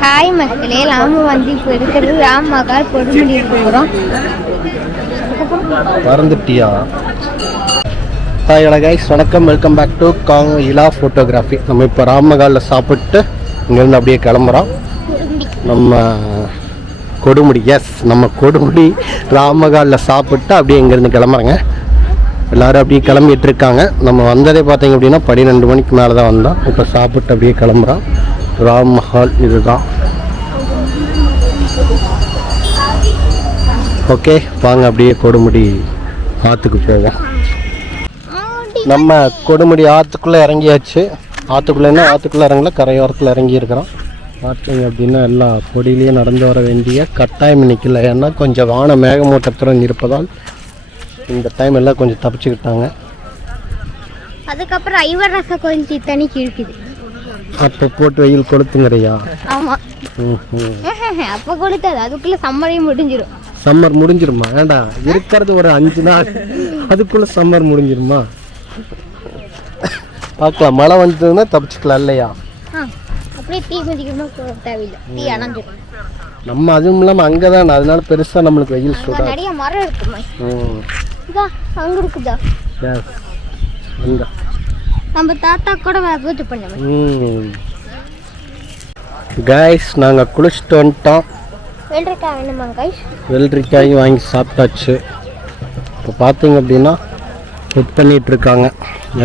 Hi மக்களே, நாம வந்து இப்போ இருக்கிறது ராமகால் கொடுமுடி இருக்கிறோம். மறந்துட்டியா? ஹாய் கைஸ், வணக்கம், welcome back to Ila photography. நம்ம இப்போ ராமகாலில் சாப்பிட்டு இங்கேருந்து அப்படியே கிளம்புறோம். நம்ம கொடுமுடி, நம்ம கொடுமுடி ராமகாலில் சாப்பிட்டு அப்படியே இங்கேருந்து கிளம்புறேங்க. எல்லோரும் அப்படியே கிளம்பிட்டு இருக்காங்க. நம்ம வந்ததே பார்த்தீங்க அப்படின்னா 12 மணிக்கு மேலே தான் வந்தோம். இப்போ சாப்பிட்டு அப்படியே கிளம்புறோம். ராமகால் இதுதான். ஓகே, வாங்க அப்படியே கொடுமுடி ஆற்றுக்கு போவோம். நம்ம கொடுமுடி ஆற்றுக்குள்ளே இறங்கியாச்சு. ஆற்றுக்குள்ளே இறங்கல, கரையோரத்தில் இறங்கி இருக்கிறோம். பார்த்தீங்க அப்படின்னா எல்லா கொடியிலையும் நடந்து வர வேண்டிய கட்டாயம் நிற்கல. ஏன்னா கொஞ்சம் வான மேகமூட்டத்துடன் இருப்பதால் இந்த டைம் எல்லாம் கொஞ்சம் தப்பிச்சுக்கிட்டாங்க. அதுக்கப்புறம் ஐவரச கொஞ்சம் தண்ணி கிழக்குது. அப்போ போட்டு வெயில் கொளுத்துங்கறியா? ஆமாம், அப்போ கொளுத்தாது. அதுக்குள்ளே சம்மரையும் முடிஞ்சிடும். சம்மர் முடிஞ்சிருமா? ஏண்டா இருக்கிறது ஒரு 5 நாள், அதுக்குள்ளே சம்மர் முடிஞ்சிருமா? பார்க்கலாம். மழை வந்ததுன்னா தப்பிச்சுக்கலாம் இல்லையா? அப்படியே தீ குதிக்கணும் தேவையில்லை, தீ அணைஞ்சிடும். நம்ம அதுவும் இல்லாமல் அங்கே தான், அதனால பெருசாக நம்மளுக்கு வெயில் சூடாக. நிறைய மரம் இருக்குமா? அங்கே இருக்குதா? நம்ம தாத்தா கூட பூஜை பண்ணுவோம். கைஸ், நாங்கள் குளிச்சுட்டு வந்துட்டோம். வெள்ளரிக்காய் வேணுமா கைஸ்? வெள்ளரிக்காயும் வாங்கி சாப்பிட்டாச்சு. இப்போ பார்த்தீங்க அப்படின்னா செட் பண்ணிகிட்டு இருக்காங்க,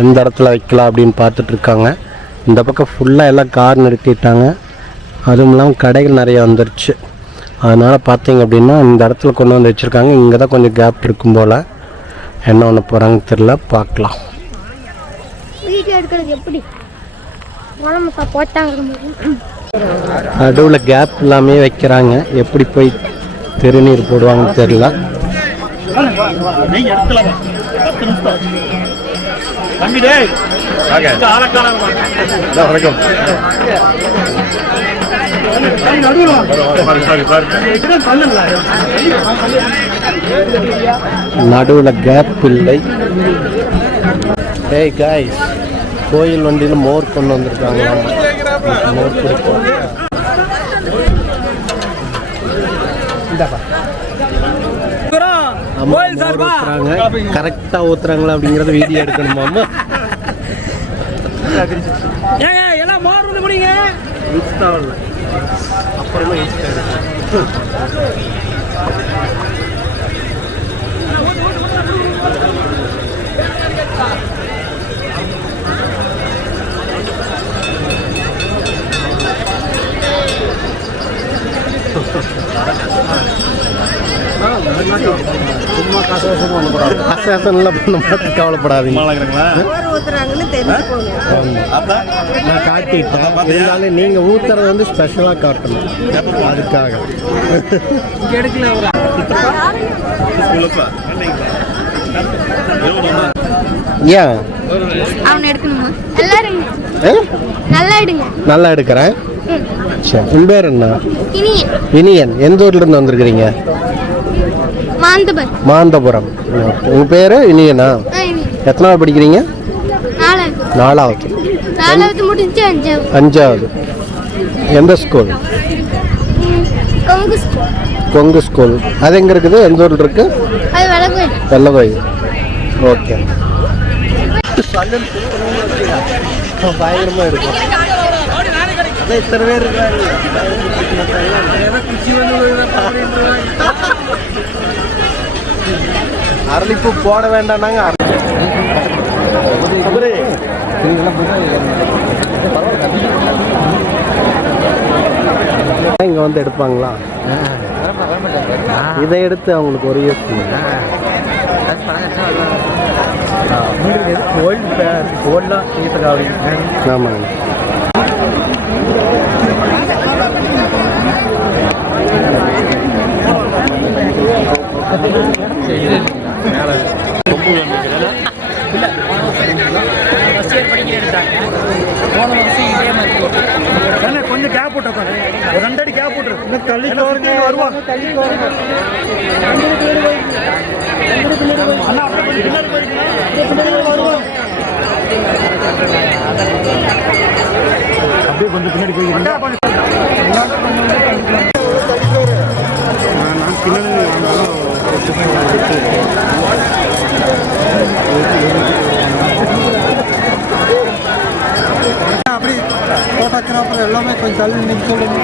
எந்த இடத்துல வைக்கலாம் அப்படின்னு பார்த்துட்ருக்காங்க. இந்த பக்கம் ஃபுல்லாக எல்லாம் கார் நிறுத்திட்டாங்க. அதுவும் இல்லாமல் கடைகள் நிறைய வந்துருச்சு. அதனால் பார்த்தீங்க அப்படின்னா இந்த இடத்துல கொண்டு வந்து வச்சுருக்காங்க. இங்கே தான் கொஞ்சம் கேப் இருக்கும் போல். என்ன ஒன்று போகிறாங்கன்னு தெரில, பார்க்கலாம். வீடியோ எடுக்கிறது எப்படி போட்டாங்க? நடுவில் கேப் எல்லாமே வைக்கிறாங்க. எப்படி போய் திருநீர் போடுவாங்கன்னு தெரில. நடுவில் கேப் இல்லை. ஏய் கைஸ், கோயில் வண்டியில் மோர் கொண்டு வந்திருக்காங்க. மோர் குடிப்போம். கரெக்டா ஊத்துறாங்களா அப்படிங்கறத வீடியோ எடுக்கணுமாமா? அப்புறமா கவலைப்படாதீங்க. நான் காட்டிட்டேன். நீங்க ஊத்துறது வந்து ஸ்பெஷலா காட்டணும், அதுக்காக. ஏன் நல்லா எடுக்கிறேன். சரி, உன் பேர் என்ன? இனியன். எந்த ஊர்ல இருந்து வந்திருக்கிறீங்க? மாந்தபுரம். உங்க பேரு இனியனா? எத்தனாவது படிக்கிறீங்க? 4வது. 5வது. எந்த ஸ்கூல்? கொங்கு ஸ்கூல். அது எங்க இருக்குது? எந்த ஊர்ல இருக்கு? வெள்ளகோயில். ஓகே. பயங்கரமா இருக்கும். இத்தனை பேர் அரளிப்பூ போட வேண்டாம்னாங்க. இங்க வந்து எடுப்பாங்களா? இதை எடுத்து அவங்களுக்கு ஒரு யூஸ். ஆமாங்க. கொஞ்சம் கேப் போட்டு ஒரு 2 அடி கேப் போட்டு வருவாங்க. அப்படியே கொஞ்சம் பின்னாடி போய் அப்படி ஃபோட்டோகிராஃபர் எல்லாமே கொஞ்சம் தள்ளி நிற்க சொல்லுங்க.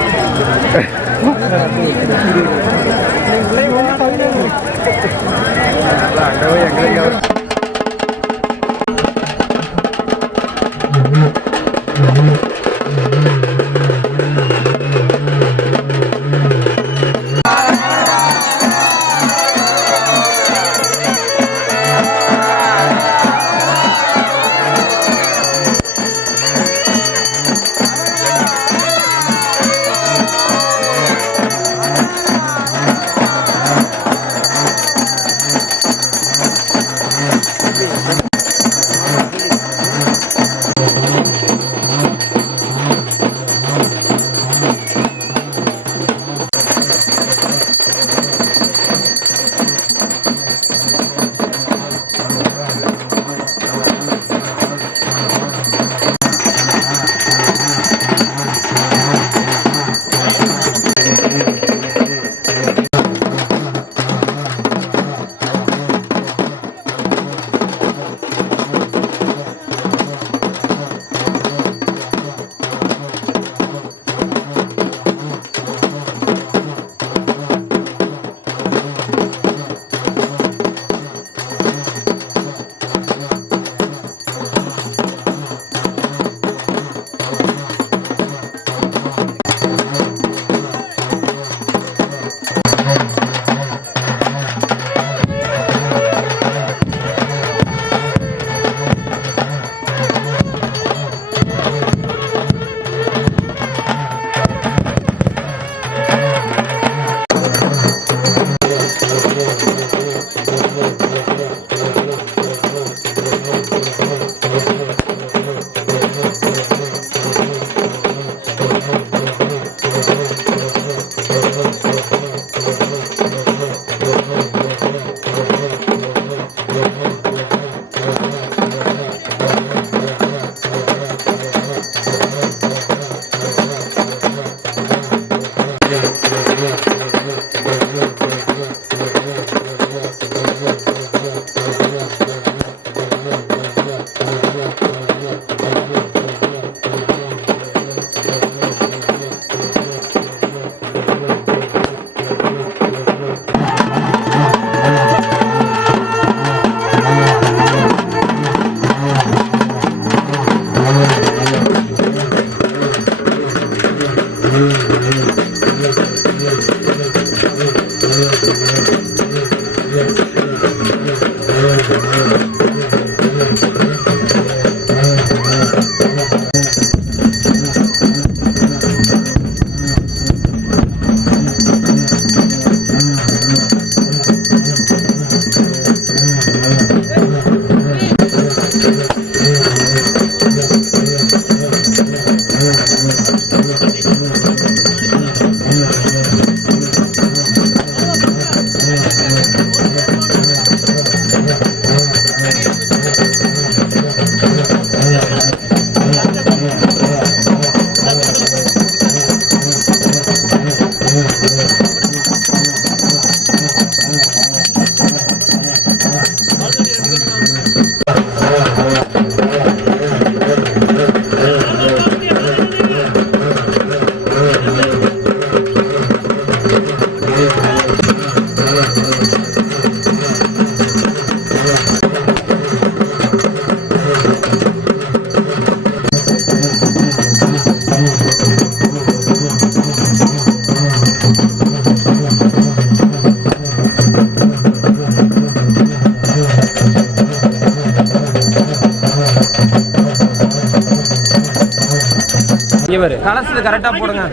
இவர் கலசது கரெக்டாக போடுங்க.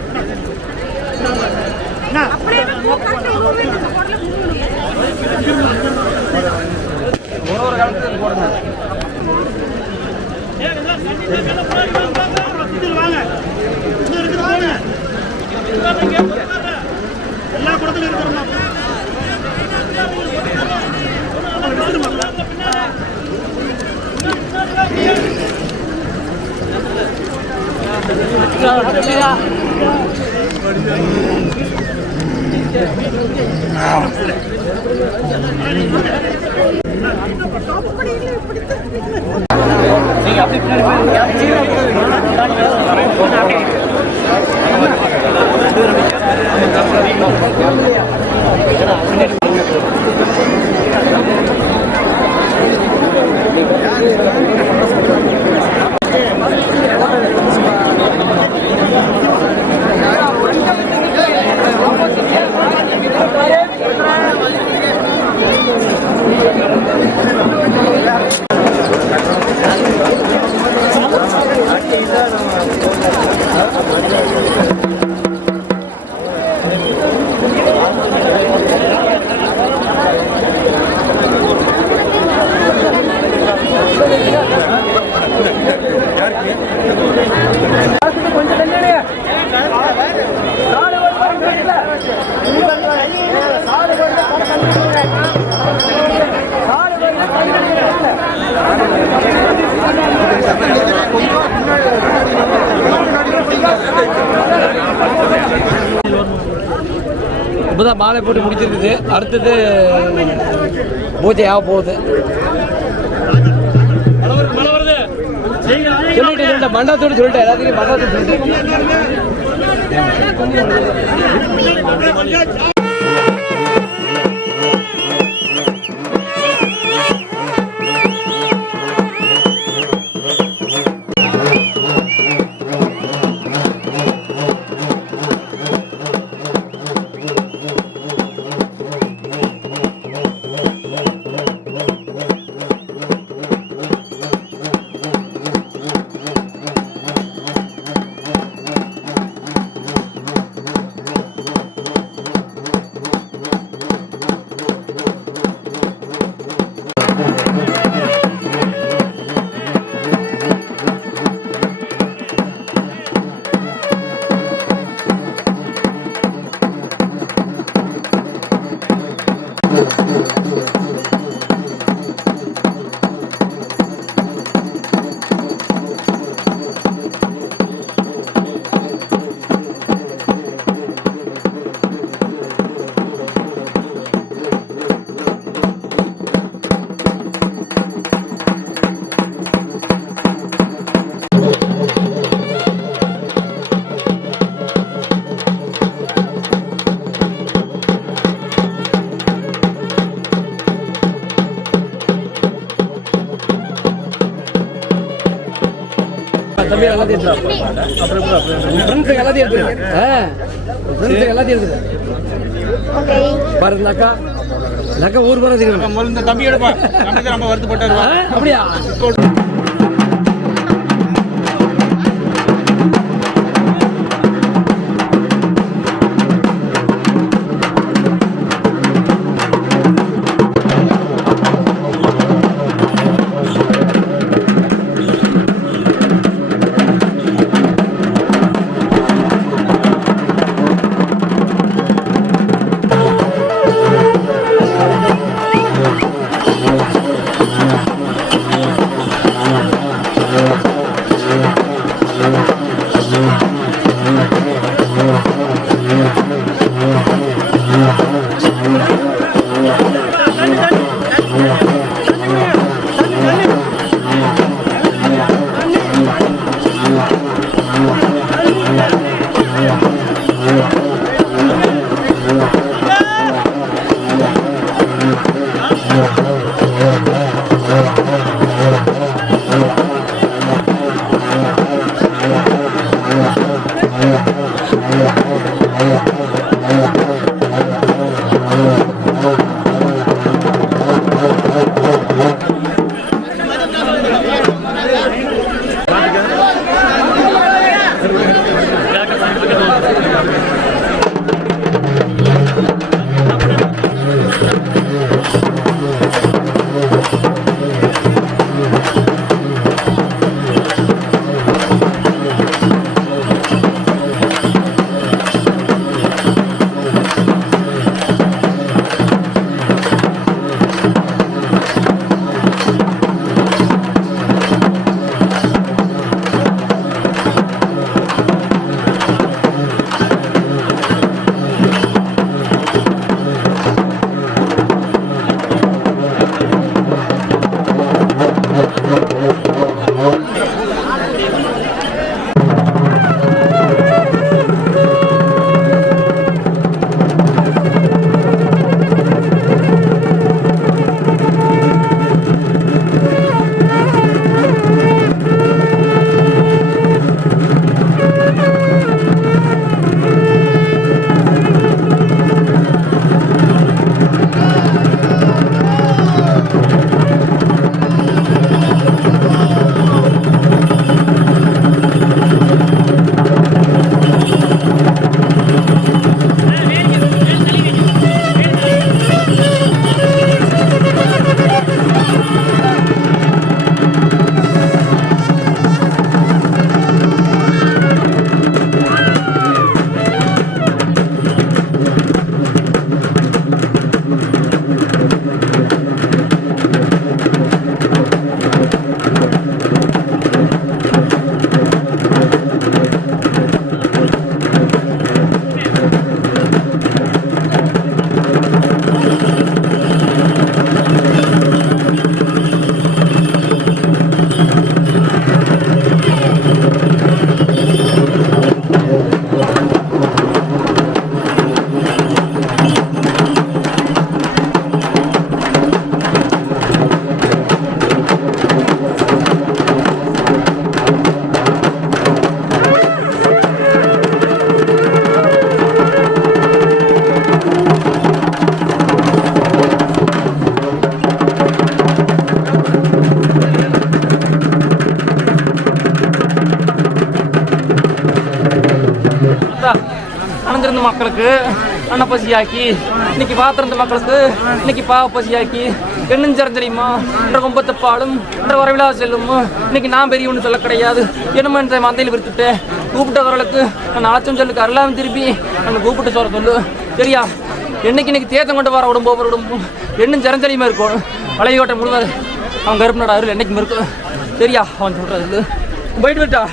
ஒரு கலசத்துக்கு போடுங்க. எல்லா குடத்திலும் இருக்கிறோம். இப்போதான் மாலை போட்டு முடிச்சிருக்குது. அடுத்தது பூஜை ஆக போகுது. சொல்லிட்டு மண்டபத்தோடு சொல்லிட்டேன், எல்லாத்தையும் மண்டபத்தோடு சொல்லிட்டேன். தம்பி எல்லாத்தையும் பாரு. இந்த அக்கா ஊர் போற தெரியும். தம்பி எடுப்பா, நம்ம வருத்தப்பட்டு அப்படியா? அணைஞ்சிருந்த மக்களுக்கு அன்னப்பசியாக்கி, இன்னைக்கு பாத்திருந்த மக்களுக்கு இன்னைக்கு பாவப்பசியாக்கி, எண்ணுஞ்சரிஞ்சலியுமா என்ற கொம்பத்தப்பாலும் என்ற வரவிழா செல்லும். இன்னைக்கு நான் பெரிய ஒன்று சொல்ல கிடையாது. என்னமோ இந்த மந்தையில் விருத்துட்டு கூப்பிட்டவர்களுக்கு நான் அழைச்சும் சொல்லுக்கு அருளாமல் திருப்பி நான் கூப்பிட்டு சொல்ல சொல்லு. சரியா? இன்னைக்கு தேர்தம் கொண்டு வர உடம்பு ஒவ்வொரு உடம்பும் எண்ணும் ஜரஞ்சலியுமா இருக்கும். வளையோட்டை முழுவதும் அவன் கருப்பு நட அருள் என்னைக்கும் இருக்கும். சரியா? அவன் சொல்றது போயிட்டு விட்டா.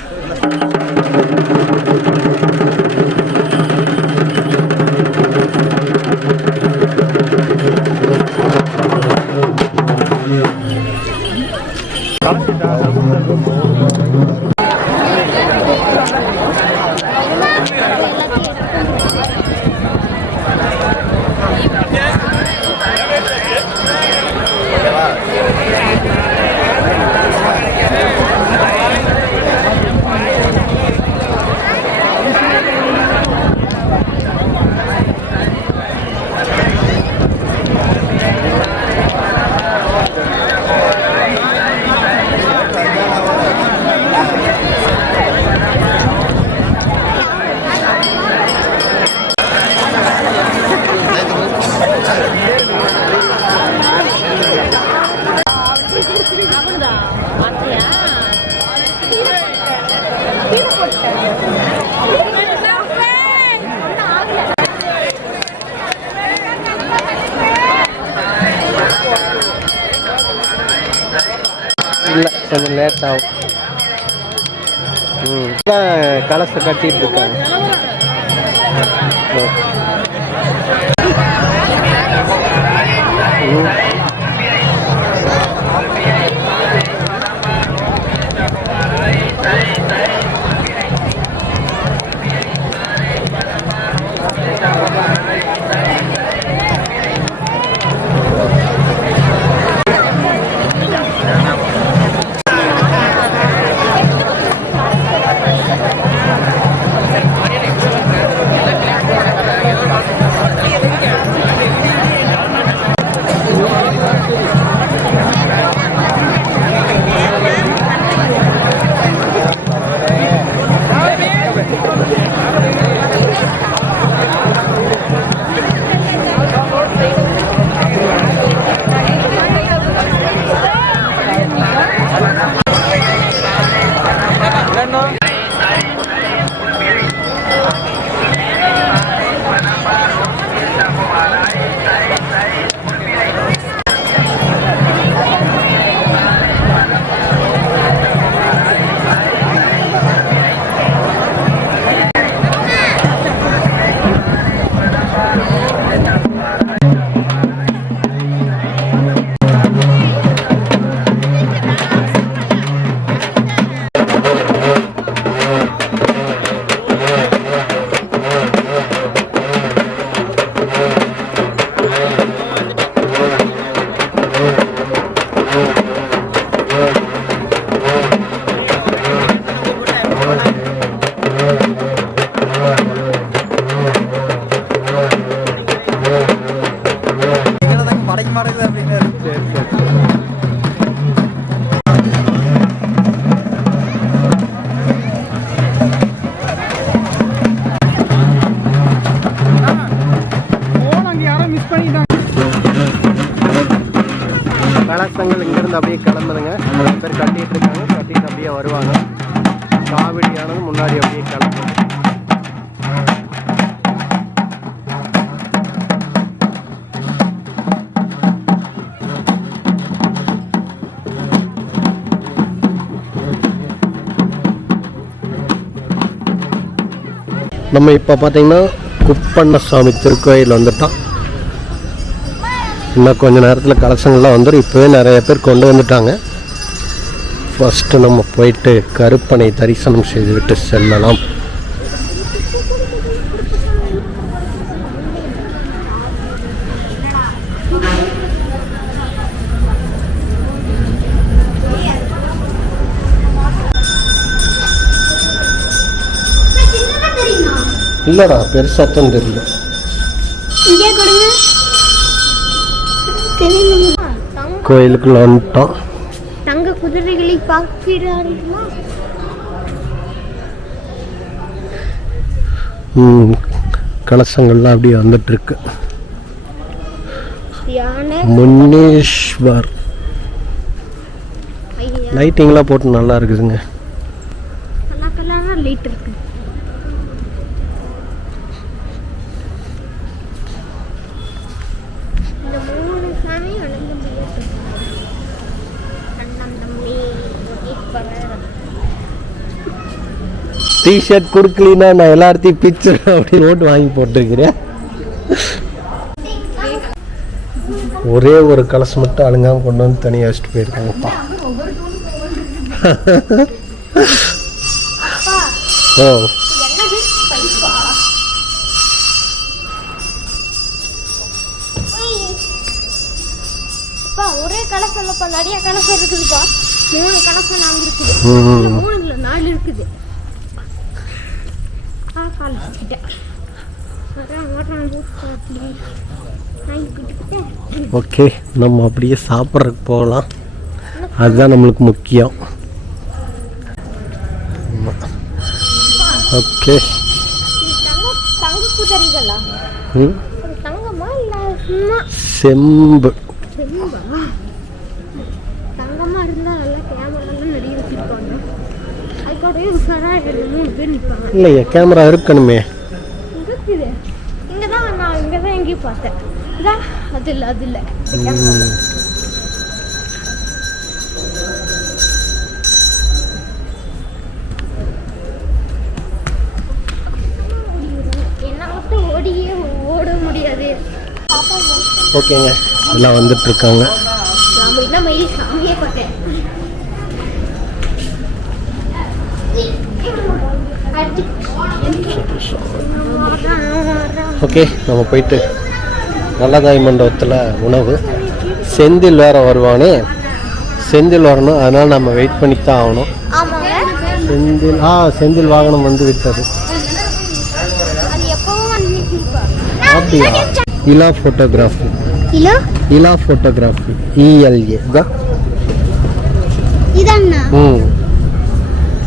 இல்லை, கொஞ்சம் லேட் ஆகும். கலசை கட்டிட்டு இருக்காங்க. கலசங்கள் இங்கேருந்து அப்படியே கிளம்புதுங்க. நிறைய பேர் கட்டிகிட்டு இருக்காங்க. கட்டிட்டு அப்படியே வருவாங்க. காவடியானது முன்னாடி அப்படியே கிளம்பும். நம்ம இப்போ பார்த்தீங்கன்னா குப்பண்ணசாமி திருக்கோயில் வந்துட்டோம். இன்னும் கொஞ்சம் நேரத்தில் கலசங்கள்லாம் வந்துடும். இப்போவே நிறைய பேர் கொண்டு வந்துட்டாங்க. ஃபஸ்ட்டு நம்ம போயிட்டு கருப்பனை தரிசனம் செய்துவிட்டு செல்லலாம். இல்லைடா, பெருசாத்தான் தெரியல. கோயிலுக்குள்ள வந்துட்டோம். தங்க குதிரைகளை பார்க்கிறார்களா? கலசங்கள்லாம் அப்படியே வந்துட்டுருக்கு. யானை முனீஸ்வர் லைட்டிங்லாம் போட்டு நல்லா இருக்குதுங்க. லைட் இருக்கு. இந்த 3 சாமி டிஷர்ட் கொடுக்கலனா நான் எல்லாத்தையும் பிக்சர் அப்படி நோட் வாங்கி போட்டுருக்கிறேன். ஒரே ஒரு கலசம் மட்டும் அழுங்காம கொண்டு வந்து தனியாக வச்சுட்டு போயிருக்காங்கப்பா. ஓ ஒரே கலசம் இல்லப்பா, நிறைய கலசம் இருக்குதுப்பா. 3 கலசம் 4 இருக்குது. 3 இல்ல 4 இருக்குது. ஓகே, நம்ம அப்படியே சாப்பிட்றதுக்கு போகலாம். அதுதான் நம்மளுக்கு முக்கியம். ஓகே, செம்பு தங்கமா இருந்தா நல்லா கேமராலாம் நிறைய வச்சிருப்பாங்க. அதுக்கோடவே உஷாரா 3 பேர் நிற்பாங்க. இல்லையா, கேமரா இருக்கணுமே. இருக்குது. இங்கதான் நான் இங்கதான் எங்கேயும் பார்த்தேன். அது இல்லை ஓட முடியாது. ஓகேங்க, எல்லாம் வந்துட்டு இருக்காங்க. ஓகே, நம்ம போயிட்டு நல்லதாய் மண்டபத்தில் உணவு. செந்தில் வேற வருவானே, செந்தில் வரணும், அதனால நம்ம வெயிட் பண்ணி தான் ஆகணும். செந்தில் வாகனம் வந்து விட்டது. அப்படியா? இலா ஃபோட்டோகிராஃபி, இலா ஃபோட்டோகிராஃபி, ELA தான்.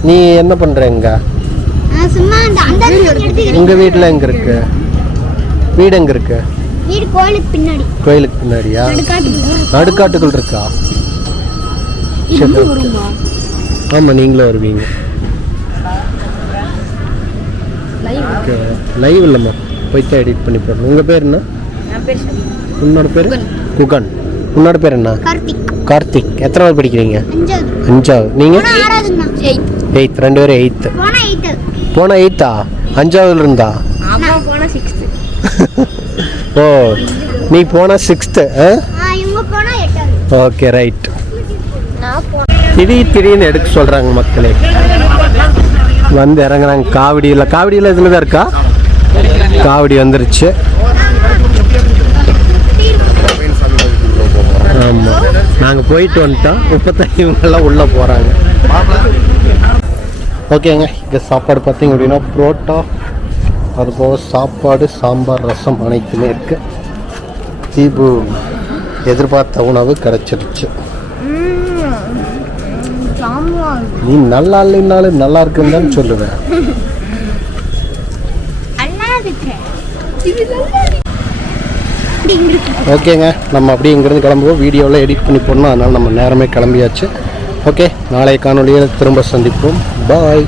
நீ என்ன பண்றங்க? உங்க வீட்டுல எங்க இருக்கு? வீடு எங்க இருக்கு? வீடு கோயிலுக்கு பின்னாடி. கோயிலுக்கு பின்னாடியா? நடுக்காட்டுக்குள் இருக்கா? ஆமா, நீங்களும் வருவீங்க. லைவ் இல்லம்மா, போய்ட்டு எடிட் பண்ணி போடணும். உங்க பேர் என்ன? உன்னோட பேர் குகன். உன்னோட பேர் என்ன? கார்த்திக். எத்தனாவது படிக்கிறீங்க? 5வது. நீங்க? 8th. 2 பேரும் 8th. போன 8ஆ? 5ஆவதுல இருந்தா? ஓ, நீ போன 6th. Okay, right. திடீர்னு எடுக்க சொல்றாங்க மக்களே. வந்து இறங்குறாங்க. காவடியில் இதில் தான் இருக்கா? காவடி வந்துருச்சு. ஆமாம், நாங்கள் போயிட்டு வந்துட்டோம். 35 இவங்கெல்லாம் உள்ளே போகிறாங்க. ஓகேங்க, இங்கே சாப்பாடு பார்த்தீங்க அப்படின்னா புரோட்டா, அதுபோக சாப்பாடு, சாம்பார், ரசம் அனைத்துமே இருக்குது. தீபு எதிர்பார்த்த உணவு கிடச்சிருச்சு. நீ நல்லா இல்லைன்னாலும் நல்லா இருக்குன்னு தான் சொல்லுவேன். ஓகேங்க, நம்ம அப்படியே இங்கேருந்து கிளம்புவோம். வீடியோவில் எடிட் பண்ணி போடணும், அதனால் நம்ம நேரமே கிளம்பியாச்சு. ஓகே, நாளைய காணொலியில் திரும்ப சந்திப்போம். பாய்.